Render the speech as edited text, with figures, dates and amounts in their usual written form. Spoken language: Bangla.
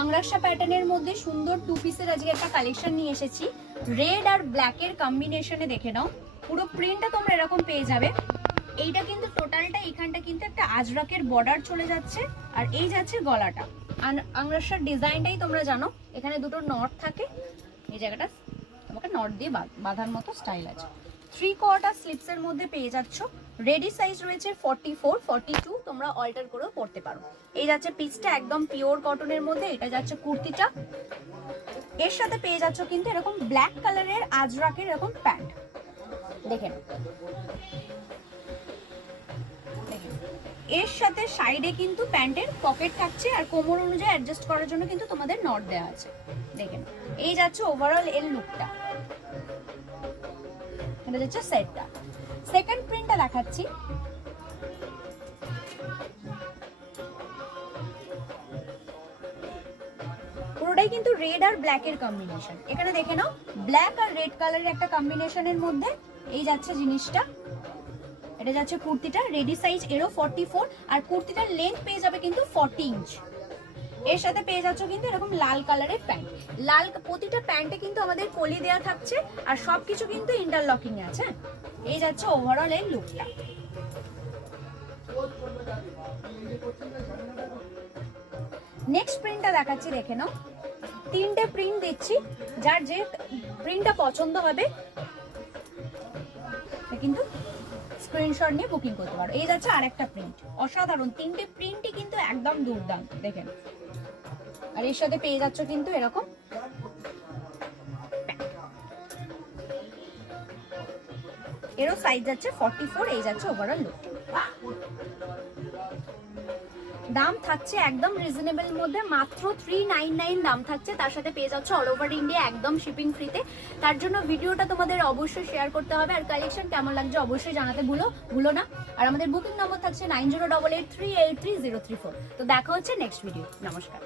আংরাক্ষা প্যাটার্নের মধ্যে সুন্দর 2 পিসের আজকে একটা কালেকশন নিয়ে এসেছি। রেড আর ব্ল্যাকের কম্বিনেশনে দেখে নাও, পুরো প্রিন্টটা তোমরা এরকম পেয়ে যাবে। এইটা কিন্তু টোটালটা এখানটা কিন্তু একটা আজরাকের বর্ডার চলে যাচ্ছে, আর এই যাচ্ছে গলাটা। আর আংরাক্ষার ডিজাইনটাই তোমরা জানো, এখানে দুটো নট থাকে, এই জায়গাটা তোমাকে নট দিয়ে বাঁধার মতো স্টাইল আছে। 3/4 স্লিপসের মধ্যে পেয়ে যাচ্ছ। রেডি সাইজ রয়েছে 44, 42, তোমরা অল্টার করেও পরতে পারো। এই যাচ্ছে পিসটা একদম পিওর কটনের মধ্যে, এটা যাচ্ছে কুর্তিটা। এর সাথে পেয়ে যাচ্ছ কিন্তু এরকম ব্ল্যাক কালারের আজরাকের এরকম প্যান্ট, দেখেন। এর সাথে সাইডে কিন্তু প্যান্টের পকেট থাকছে, আর কোমর অনুযায়ী অ্যাডজাস্ট করার জন্য কিন্তু তোমাদের নট দেওয়া আছে, দেখেন। এই যাচ্ছে ওভারঅল এর লুকটা, এটা যাচ্ছে সেটটা। সেকেন্ড প্রিন্টটা দেখাচ্ছি। পুরোটাই কিন্তু রেড আর ব্ল্যাক এর কম্বিনেশন। এখানে দেখে নাও, ব্ল্যাক আর রেড কালারের একটা কম্বিনেশনের মধ্যে এই যাচ্ছে জিনিসটা। এটা যাচ্ছে কুর্তিটা, রেডি সাইজ এরও 44, আর কুর্তিটার লেন্থ পেয়ে যাবে কিন্তু 40 ইঞ্চ। এর সাথে পেয়ে যাচ্ছ কিন্তু এরকম লাল কালারের প্যান্ট। লাল প্রতিটা প্যান্টে কিন্তু আমাদের কলি দেওয়া থাকছে, আর সবকিছু কিন্তু ইন্টারলকিং এ আছে। এই যাচ্ছে ওভারঅল এর লুকটা। নেক্সট প্রিন্টটা দেখাচ্ছি, দেখে নাও। 3টে প্রিন্ট দিচ্ছি, যার যে প্রিন্টটা পছন্দ হবে কিন্তু স্ক্রিনশট নিয়ে বুকিং করতে পারো। এই যাচ্ছে আরেকটা প্রিন্ট, অসাধারণ। 3টে প্রিন্টই কিন্তু একদম দুর্দান্ত, দেখেন। আর এর সাথে পেয়ে যাচ্ছ কিন্তু এরকম, এরও সাইজ যাচ্ছে 44। এই যাচ্ছে ওভারঅল লুক। দাম থাকছে একদম রিজনেবল মধ্যে, মাত্র 399 দাম থাকছে। তার সাথে পেয়ে যাচ্ছে অল ওভার ইন্ডিয়া একদম শিপিং ফ্রিতে। তার জন্য ভিডিওটা তোমাদের অবশ্যই শেয়ার করতে হবে, আর কালেকশন কেমন লাগছে অবশ্যই জানাতে ভুলো না। আর আমাদের বুকিং নম্বর থাকছে 9088383034। তো দেখা হচ্ছে নেক্সট ভিডিও। নমস্কার।